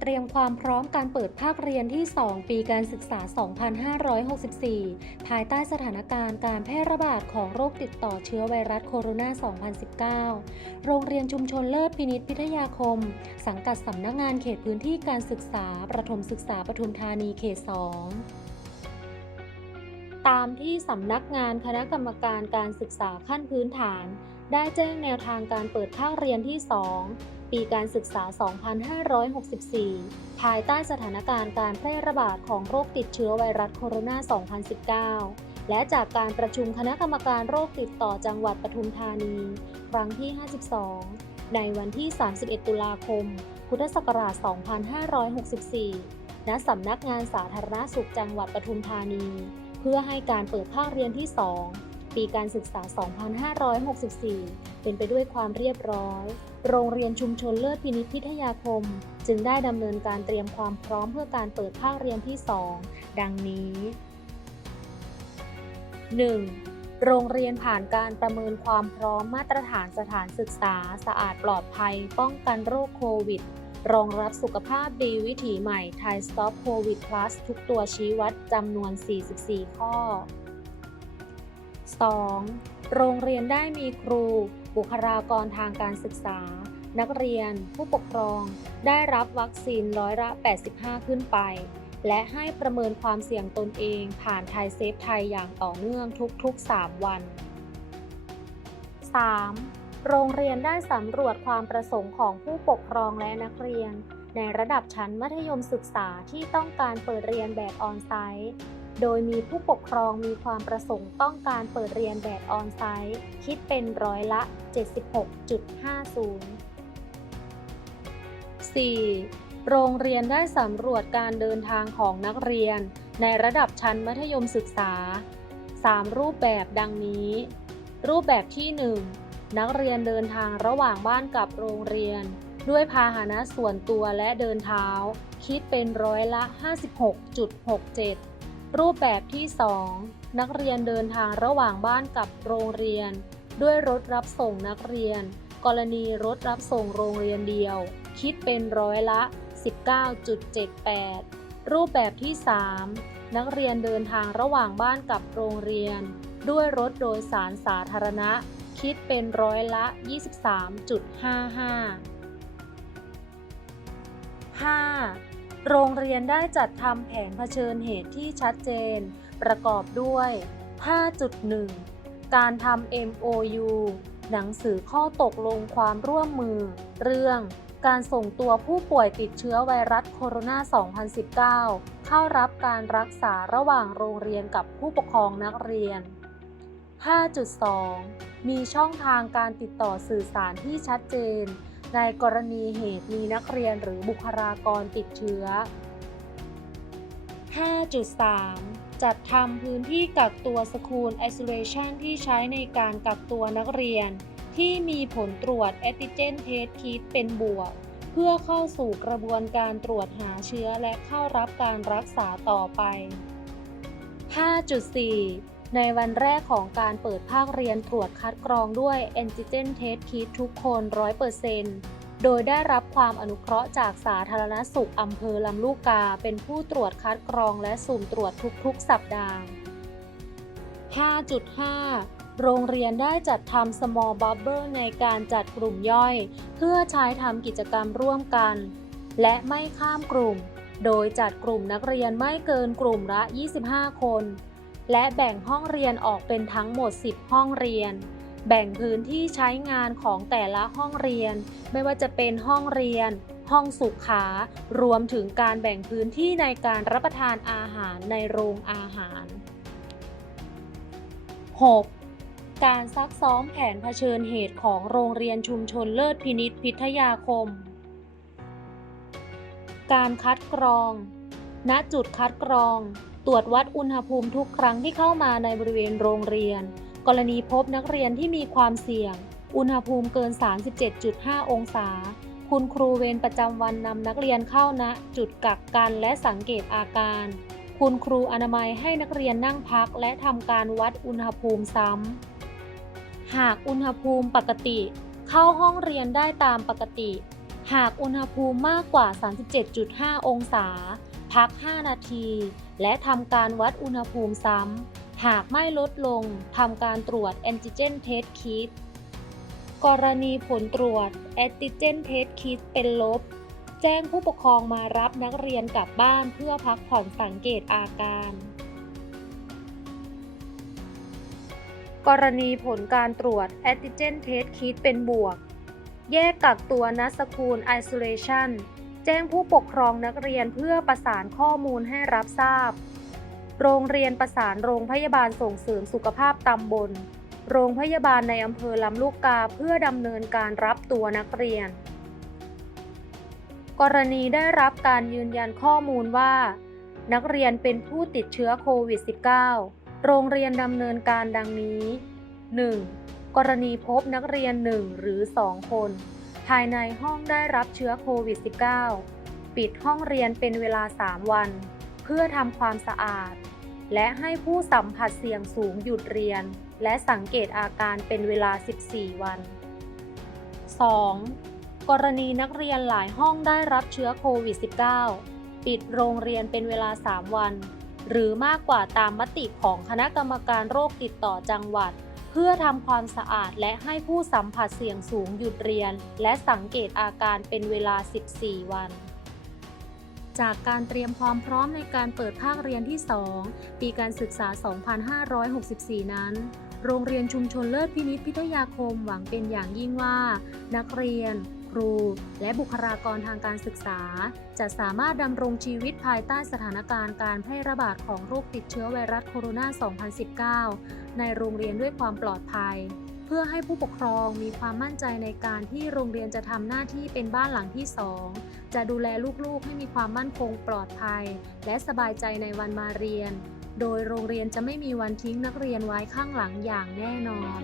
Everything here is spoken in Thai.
เตรียมความพร้อมการเปิดภาคเรียนที่ 2 ปีการศึกษา 2564 ภายใต้สถานการณ์การแพร่ระบาดของโรคติดต่อเชื้อไวรัสโคโรนา 2019 โรงเรียนชุมชนเลิศพินิษพิทยาคม สังกัดสำนักงานเขตพื้นที่การศึกษา ประถมศึกษาปทุมธานีเขต 2ตามที่สำนักงานคณะกรรมการการศึกษาขั้นพื้นฐาน ได้แจ้งแนวทางการเปิดภาคเรียนที่ 2 ปีการศึกษา 2564 ภายใต้สถานการณ์การแพร่ระบาดของโรคติดเชื้อไวรัสโคโรนา 2019 และจากการประชุมคณะกรรมการโรคติดต่อจังหวัดปทุมธานี ครั้งที่ 52 ในวันที่ 31 ตุลาคม พุทธศักราช 2564 ณ สำนักงานสาธารณสุขจังหวัดปทุมธานี เพื่อให้การเปิดภาคเรียนที่ 2 ปีการศึกษา 2564 เป็นไปด้วยความเรียบร้อย โรงเรียนชุมชนเลิศพินิจพิทยาคม จึงได้ดำเนินการเตรียมความพร้อมเพื่อการเปิดภาคเรียนที่ 2 ดังนี้ 1. โรงเรียนผ่านการประเมินความพร้อมมาตรฐานสถานศึกษา สะอาดปลอดภัย ป้องกันโรคโควิดรองรับสุขภาพดีวิถีใหม่ไทย Stop COVID Plus ทุกตัวชี้วัดจำนวน 44 ข้อ 2. โรงเรียนได้มีครู บุคลากรทางการศึกษา นักเรียน ผู้ปกครอง ได้รับวัคซีนร้อยละ 85 ขึ้นไป และให้ประเมินความเสี่ยงตนเองผ่านไทยเซฟไทยอย่างต่อเนื่องทุกๆ 3 วัน 3. โรงเรียนได้สำรวจความประสงค์ของผู้ปกครองและนักเรียน ในระดับชั้นมัธยมศึกษาที่ต้องการเปิดเรียนแบบออนไซต์ โดยมีผู้ปกครองมีความประสงค์ต้องการเปิดเรียนแบบออนไซต์ คิดเป็นร้อยละ 76.50 4. โรงเรียนได้สำรวจการเดินทางของนักเรียน ในระดับชั้นมัธยมศึกษา 3 รูปแบบดังนี้ รูปแบบที่ 1 นักเรียนเดินทางระหว่างบ้านกับโรงเรียน ด้วยพาหนะส่วนตัวและเดินเท้า คิดเป็นร้อยละ 56.67 รูปแบบที่ 2 นักเรียนเดินทางระหว่างบ้านกับโรงเรียน ด้วยรถรับส่งนักเรียน กรณีรถรับส่งโรงเรียนเดียว คิดเป็นร้อยละ 19.78 รูปแบบที่ 3 นักเรียนเดินทางระหว่างบ้านกับโรงเรียน ด้วยรถโดยสารสาธารณะ คิดเป็นร้อยละ 23.55 5. โรงเรียนได้จัดทำแผนเผชิญเหตุที่ชัดเจน ประกอบด้วย 5.1 การทำ MOU หนังสือข้อตกลงความร่วมมือ เรื่องการส่งตัวผู้ป่วยติดเชื้อไวรัสโคโรนา 2019 เข้ารับการรักษาระหว่างโรงเรียนกับผู้ปกครองนักเรียน 5.2 มีช่องทางการติดต่อสื่อสารที่ชัดเจน ในกรณีเหตุมีนักเรียนหรือบุคลากรติดเชื้อ 5.3 จัดทำพื้นที่กักตัว School Isolation ที่ใช้ในการกักตัวนักเรียน ที่มีผลตรวจ Antigen Test Kit เป็นบวก เพื่อเข้าสู่กระบวนการตรวจหาเชื้อและเข้ารับการรักษาต่อไป 5.4 ในวันแรกของการเปิดภาคเรียนตรวจคัดกรองด้วย Antigen Test Kit ทุกคน 100%โดยได้รับความอนุเคราะห์จากสาธารณสุขอำเภอลำลูกกา เป็นผู้ตรวจคัดกรองและสุ่มตรวจทุกๆ สัปดาห์ 5.5 โรงเรียนได้จัดทำ small bubble ในการจัดกลุ่มย่อย เพื่อใช้ทำกิจกรรมร่วมกัน และไม่ข้ามกลุ่ม โดยจัดกลุ่มนักเรียนไม่เกินกลุ่มละ 25 คน และแบ่งห้องเรียนออกเป็นทั้งหมด 10 ห้องเรียน แบ่งพื้นที่ใช้งานของแต่ละห้องเรียน ไม่ว่าจะเป็นห้องเรียน ห้องสุขารวมถึงการแบ่งพื้นที่ในการรับประทานอาหารในโรงอาหาร 6. การซักซ้อมแผนเผชิญเหตุของโรงเรียนชุมชนเลิศพินิษพิทยาคม การคัดกรอง ณ จุดคัดกรอง ตรวจวัดอุณหภูมิทุกครั้งที่เข้ามาในบริเวณโรงเรียน กรณีพบนักเรียนที่มีความเสี่ยง อุณหภูมิเกิน 37.5 องศา คุณครูเวรประจำวันนำนักเรียนเข้าณจุดกักกันและสังเกตอาการ คุณครูอนามัยให้นักเรียนนั่งพักและทำการวัดอุณหภูมิซ้ำ หากอุณหภูมิปกติ เข้าห้องเรียนได้ตามปกติ หากอุณหภูมิมากกว่า 37.5 องศา พัก 5 นาที และทำการวัดอุณหภูมิซ้ำ หากไม่ลดลงทำการตรวจแอนติเจนเทสคิดกรณีผลตรวจแอนติเจนเทสคิดเป็นลบ แจ้งผู้ปกครองมารับนักเรียนกลับบ้านเพื่อพักผ่อนสังเกตอาการ กรณีผลการตรวจแอนติเจนเทสคิดเป็นบวก แยกกักตัวนัสคูลไอโซเลชัน แจ้งผู้ปกครองนักเรียนเพื่อประสานข้อมูลให้รับทราบ โรงเรียนประสานโรงพยาบาลส่งเสริมสุขภาพตำบล โรงพยาบาลในอำเภอลำลูกกาเพื่อดำเนินการรับตัวนักเรียน กรณีได้รับการยืนยันข้อมูลว่า นักเรียนเป็นผู้ติดเชื้อโควิด -19 โรงเรียนดำเนินการดังนี้ 1. กรณีพบนักเรียน 1 หรือ 2 คน ภายในห้องได้รับเชื้อโควิด -19 ปิดห้องเรียนเป็นเวลา 3 วัน เพื่อทำความสะอาด และให้ผู้สัมผัสเสี่ยงสูงหยุดเรียน และสังเกตอาการเป็นเวลา 14 วัน 2. กรณีนักเรียนหลายห้องได้รับเชื้อโควิด -19 ปิดโรงเรียนเป็นเวลา 3 วัน หรือมากกว่าตามมติของคณะกรรมการโรคติดต่อจังหวัด พื่อทำความสะอาดและให้ผู้สัมผัสเสี่ยงสูงหยุดเรียน และสังเกตอาการเป็นเวลา 14 วันจากการเตรียมความพร้อมในการเปิดภาคเรียนที่ 2 ปีการศึกษา 2564 นั้น โรงเรียนชุมชนเลิศพินิจพิทยาคมหวังเป็นอย่างยิ่งว่า นักเรียน รู และบุคลากรทางการศึกษา จะสามารถดำรงชีวิตภายใต้สถานการณ์การแพร่ระบาดของโรคติดเชื้อไวรัสโคโรนา 2019 ในโรงเรียนด้วยความปลอดภัย เพื่อให้ผู้ปกครองมีความมั่นใจในการที่โรงเรียนจะทำหน้าที่เป็นบ้านหลังที่สองจะดูแลลูกๆให้มีความมั่นคงปลอดภัย และสบายใจในวันมาเรียน โดยโรงเรียนจะไม่มีวันทิ้งนักเรียนไว้ข้างหลังอย่างแน่นอน